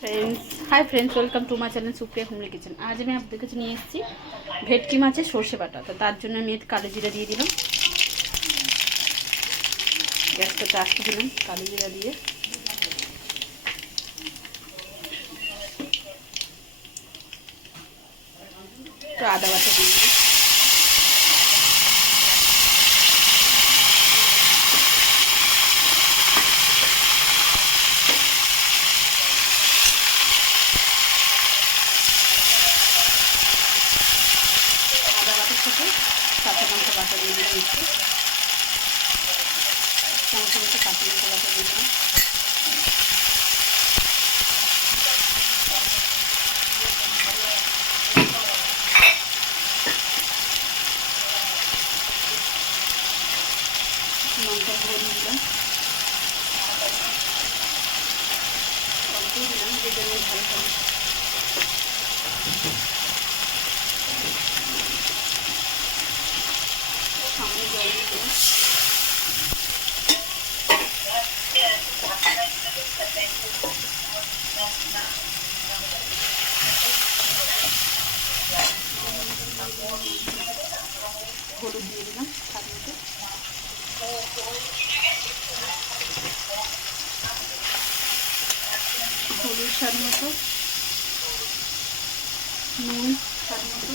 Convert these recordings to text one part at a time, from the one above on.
Friends hi friends welcome to my channel Supriya homely kitchen. आज मैं आपके কাছে নিয়ে এসেছি ভেটকি মাছের সর্ষে বাটা। তো তার জন্য আমি কালো জিরা দিয়ে দিলাম, গ্যাসটা চাষতে দিলাম কালো জিরা দিয়ে। তো আদা বাটা দিয়ে দিলাম, আদা বাটার সাথে কাঁচা লঙ্কা বাটা দিয়ে দিলাম, একটু চামচের মতো কাঁচা লঙ্কা বাটা দিয়ে দিলাম, লঙ্কা গুঁড়ো দিয়ে দিলাম, অল্পই দিলাম যে জন্য ভালো করে সামনে জল দিয়ে দিলাম, হলুদ দিয়ে দিলাম স্বাদ মতো, হলুদ স্বাদ মতো, নুন স্বাদ মতো,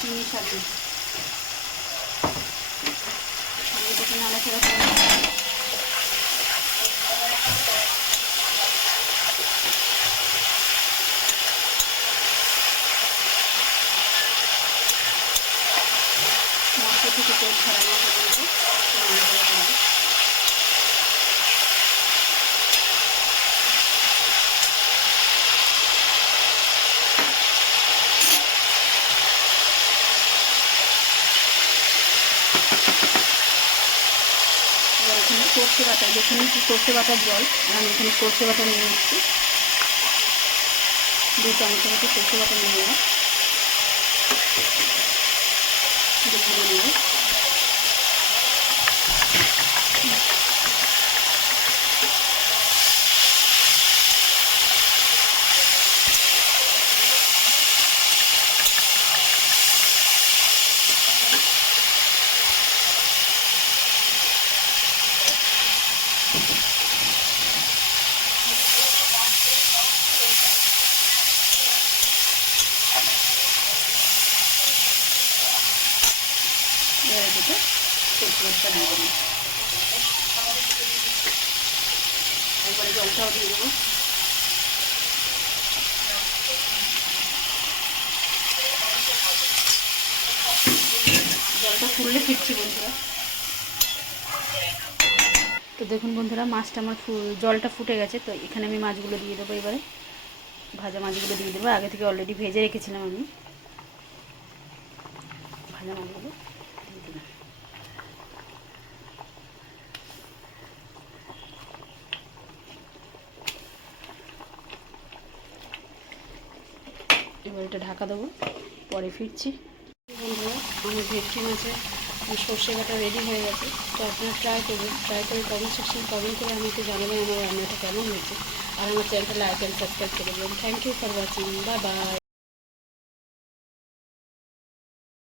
চিনি স্বাদ মতো। এটাকে নাড়াচাড়া করে মশলা থেকে তেল ছড়ানো পর্যন্ত নাড়াচাড়া করবো। এবার এখানে সর্ষে বাটা, যেখানে সর্ষে বাটার জল, আমি এখানে সর্ষে বাটা নিয়ে নিচ্ছি, 2 চামচের মতো সর্ষে বাটা নিয়ে নেব, গুঁড়ো নেব, এবার এটাকে সর্ষে বাটা দিয়ে দেবো, একবারে জলটাও দিয়ে দেবো, জলটা ফুললে ফিরছি বন্ধুরা। তো দেখুন বন্ধুরা, মাছটা আমার জলটা ফুটে গেছে। তো এখানে আমি মাছগুলো দিয়ে দেবো, এবারে ভাজা মাছগুলো দিয়ে দেবো, আগে থেকে অলরেডি ভেজে রেখেছিলাম আমি, ভাজা মাছগুলো দিয়ে দিলাম। এবার এটা ঢাকা দেবো, পরে ফিরছি। বন্ধুরা, আমার ভেটকি মাছের সর্ষে বাটা রেডি হয়ে গেছে। তো আপনারা ট্রাই করবেন, ট্রাই করে কমেন্ট সেকশন কমেন্ট করে আমাকে জানাবেন আমার রান্নাটা কেমন হয়েছে, আর আমার চ্যানেলটা লাইক অ্যান্ড সাবস্ক্রাইব করে দেবেন। Thank you for watching, bye by.